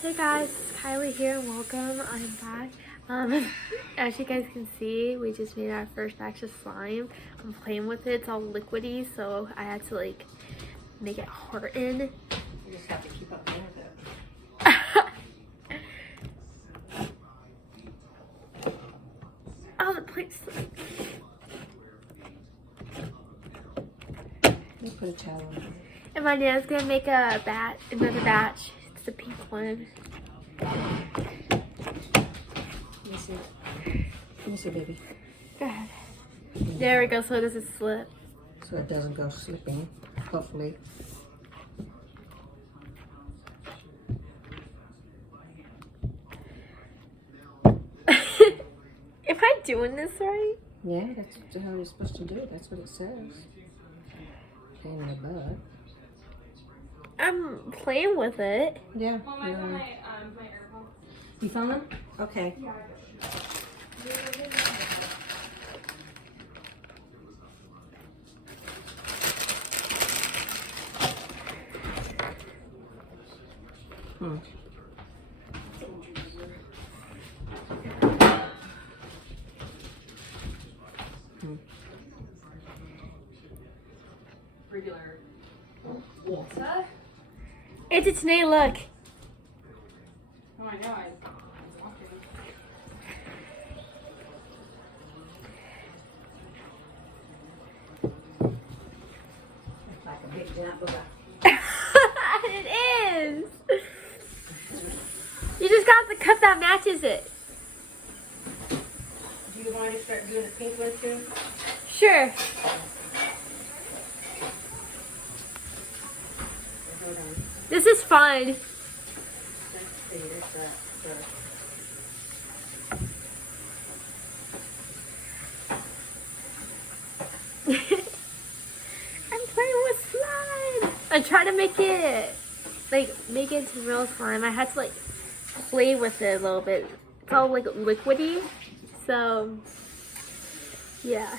Hey guys, it's Kylie here and welcome. I'm back. As you guys can see, we just made our first batch of slime. I'm playing with it. It's all liquidy, so I had to like make it harden. You just have to keep up with it. Oh, the plate's You put a towel on it. and my dad's gonna make another batch. It's the pink one. Let me see. Let me see, baby. Go ahead. There we go, so it doesn't slip. So it doesn't go slipping, hopefully. Am I doing this right? Yeah, that's how you're supposed to do it. That's what it says. Pain in the butt. I'm playing with it. Yeah. Well, my AirPods. You found them? Okay. Yeah, Hmm. regular water. It's a today look. Oh, I know. I was walking. It's like a big giant booger. It is. You just got the cup that matches it. Do you want to start doing the pink one too? Sure. Hold on. This is fun. Let's see. There's that. I'm playing with slime. I try to make it into real slime. I had to like play with it a little bit. It's all like liquidy. So yeah.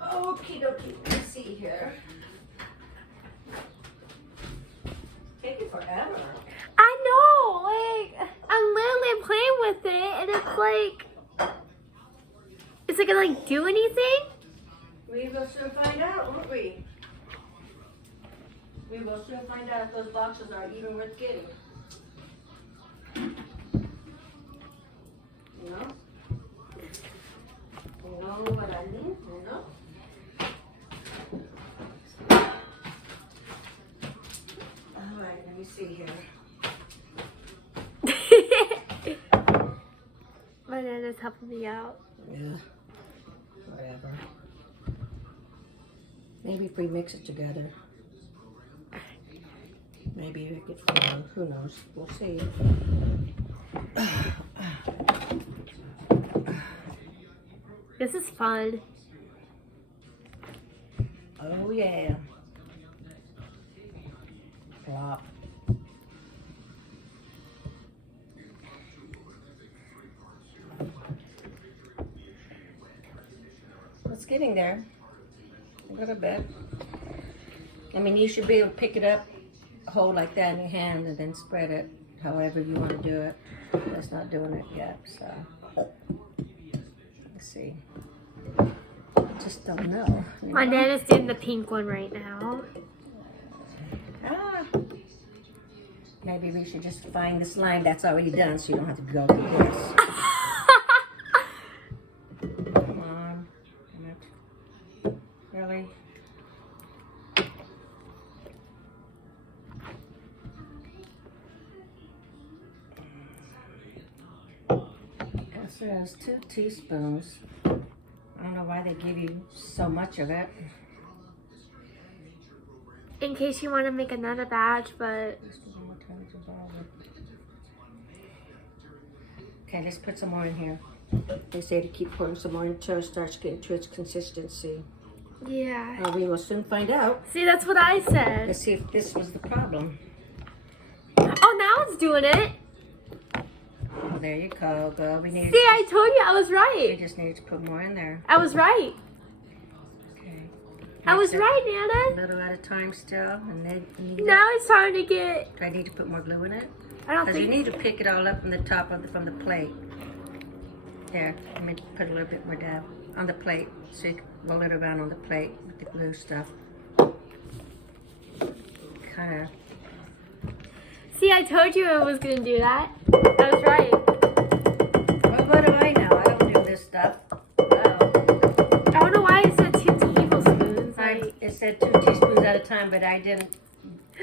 Okie dokie. Let's see here. Taking forever. I know, like I'm literally playing with it and it's like is it gonna like do anything? We will soon find out, won't we? We will soon find out if those boxes are even worth getting. You know? You know what I mean? You know? Alright, let me see here. My dad is helping me out. Yeah. Whatever. Maybe if we mix it together. Maybe we could form. Who knows? We'll see. This is fun. Oh yeah. Plop. It's getting there. A little bit. I mean, you should be able to pick it up, hold like that in your hand, and then spread it however you want to do it. That's not doing it yet, so. Let's see. I just don't know. You My know? dad is doing the pink one right now. Ah. Maybe we should just find the slime that's already done so you don't have to go through this. Come on. Really? It says 2 teaspoons. I don't know why they give you so much of it. In case you want to make another batch, but Okay, let's put some more in here. They say to keep pouring some more until it starts getting to its consistency. yeah. We will soon find out. See, that's what I said. Let's see if this was the problem. Oh, now it's doing it. there you go. Go. We need. See, I told you I was We right. just need to put more in there. I was right. Okay. I was Mix it right, A Nana. little at a time still, and then you need Now it's time to get. Do I need to put more glue in it? I don't Because you think. need to pick it all up from the top of from the plate. There, let me put a little bit more down on the plate, so you can roll it around on the plate with the glue stuff. Kind of. See, I told you I was gonna do that. I was right. Well, what do I know? I don't do this stuff. Oh. I don't know why it said 2 tablespoons. It said 2 teaspoons at a time, but I didn't.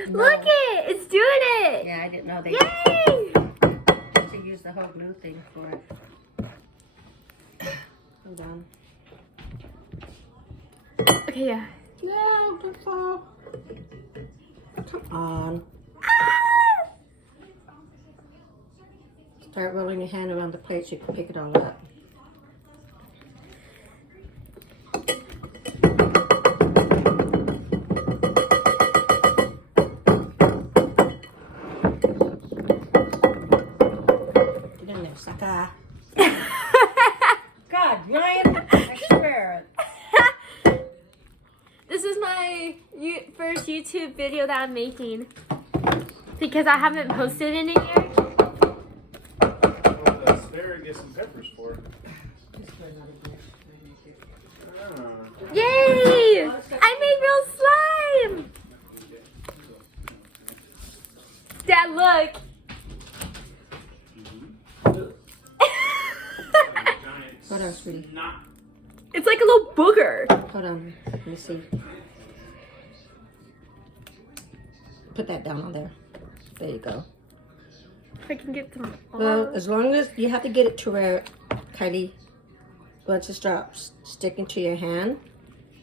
know. Look it! It's doing it! Yeah, I didn't know they Yay! to use the whole glue thing for it. Hold on. Okay, yeah. No, don't fall. Come on. Ah! Start rolling your hand around the plate so you can pick it all up. Get in there, sucker. God, Ryan, I swear. This is my first YouTube video that I'm making. Because I haven't posted in a year. Well, the asparagus and peppers for it. Ah. Yay! I made real slime! Dad, look! Hold on, sweetie. It's like a little booger. Hold on. Let me see. Put that down on there. There you go. If I can get some. Well, as long as you have to get it to where, Kylie, once it stops sticking to your hand,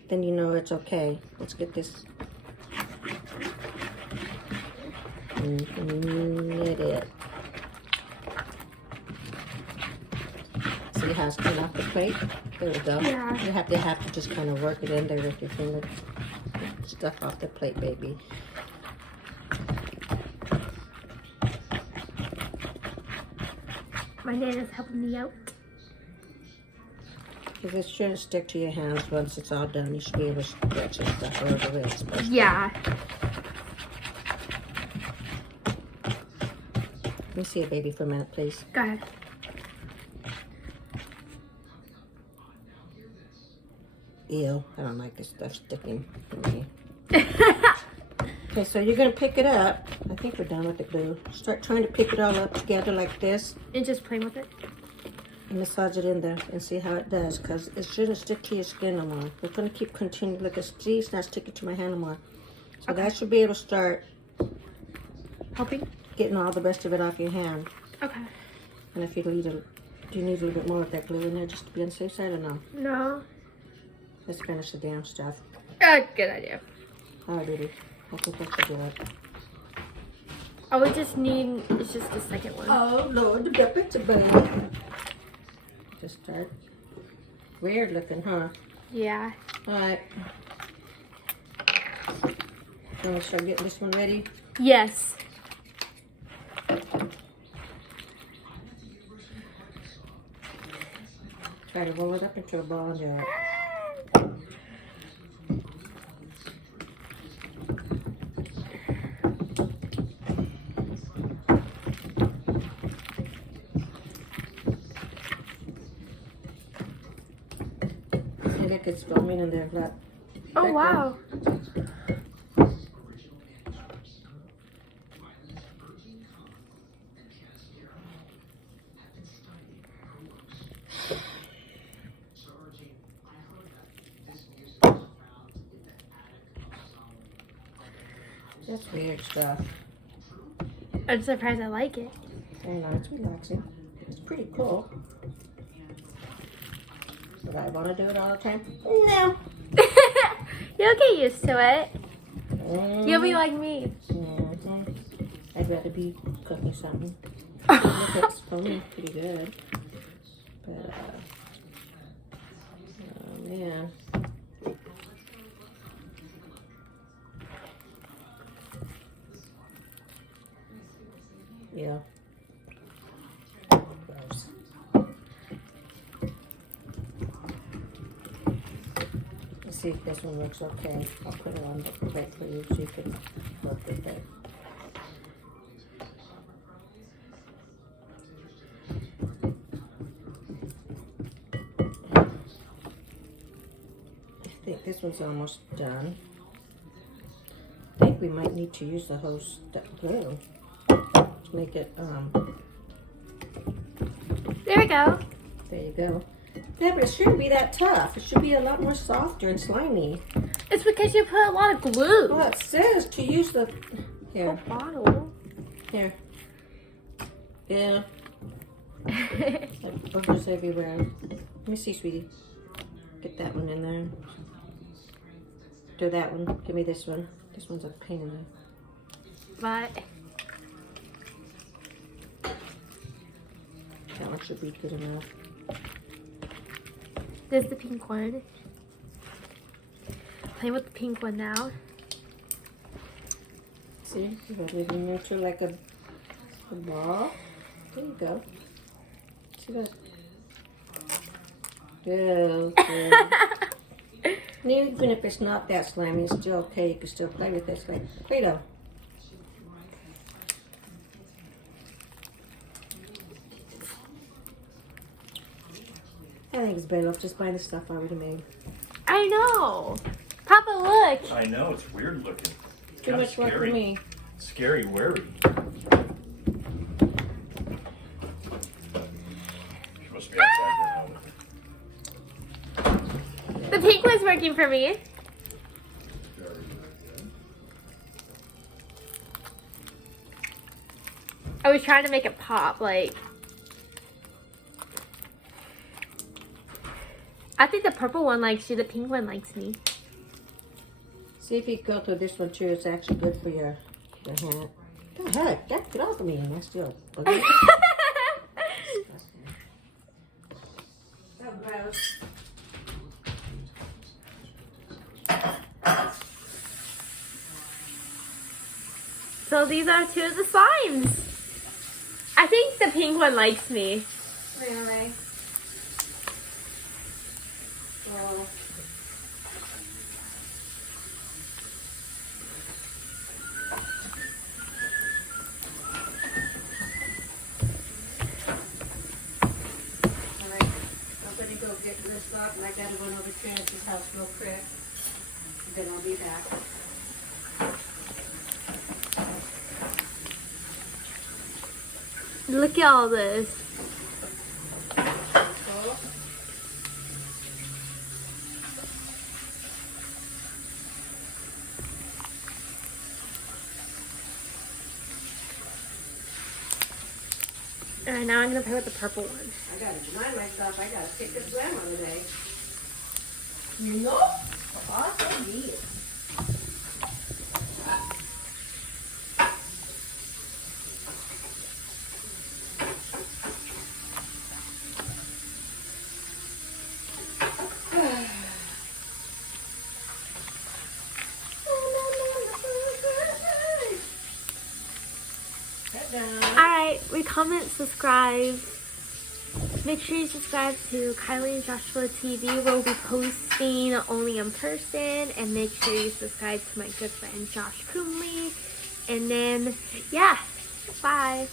then you know it's okay. Let's get this. Knit it. See how it's coming off the plate? There we go. Yeah. You have to just kind of work it in there with your finger. Get stuff off the plate, baby. My nana's helping me out. Because it shouldn't stick to your hands once it's all done. You should be able to stretch it stuff all the way it's supposed to. Yeah. Let me see it, baby, for a minute, please. Go ahead. Ew, I don't like this stuff sticking to me. Okay, so you're going to pick it up. I think we're done with the glue. Start trying to pick it all up together like this And just play with it. and massage it in there and see how it does, because it shouldn't stick to your skin no more. We're going to keep continuing. Look, see, it's not sticking to my hand no more. So Okay. that should be able to start Helping? getting all the rest of it off your hand. Okay. And if you need do you need a little bit more of that glue in there just to be on the safe side or no? No. Let's finish the damn stuff. Good idea. All right, baby. I think that's a good one. All we just need is just the second one. Oh, Lord, the pizza bun. Just start. Weird looking, huh? Yeah. All right. You want to start getting this one ready? Yes. Try to roll it up into a ball and do it. See, look, it's foaming in there. Look. Oh, Back wow. That's weird stuff. I'm surprised I like it. Very nice, relaxing. It's pretty cool. Would I want to do it all the time? No. You'll get used to it. You'll be Mhm. like me. Mhm. I'd rather be cooking something. Look, it's foaming pretty good. But, oh man. Yeah. see if this one looks okay. I'll put it on the plate for you so you can look at it. I think this one's almost done. I think we might need to use the whole glue to make it, There we go. there you go. Yeah, but it shouldn't be that tough. It should be a lot more softer and slimy. It's because you put a lot of glue. Well, it says to use the, A here, bottle. here. Yeah, it bubbles everywhere. Let me see, sweetie. Get that one in there. Do that one. Give me this one. This one's a pain in the... But That one should be good enough. there's the pink one. Play with the pink one now. See? You got it into like a ball. There you go. See that? Good, good. Even if it's not that slimy, it's still okay. You can still play with it. It's like Play-Doh. I think it's better off just buying the stuff I already made. I know. Papa, look. I know, it's weird looking. It's Too kinda much work for scary. me. Scary, wary. She must be outside there now. The pink one's working for me. I was trying to make it pop, like. I think the purple one likes you, the pink one likes me. See if you go through this one too. It's actually good for your hand. What the heck? Get off of me. And I still. Okay. So gross. So these are two of the slimes. I think the pink one likes me. Really? Well. Alright, I'm gonna go get this up and I gotta run over to Chance's house real quick. Then I'll be back. Look at all this. Oh. Alright, now I'm gonna play with the purple one. I gotta remind myself, I gotta pick this grandma today. You know? Awesome, yeah. Alright, comment, subscribe. Make sure you subscribe to Kylie and Joshua TV. We'll be posting only in person. And make sure you subscribe to my good friend Josh Coomley. And then, yeah, bye.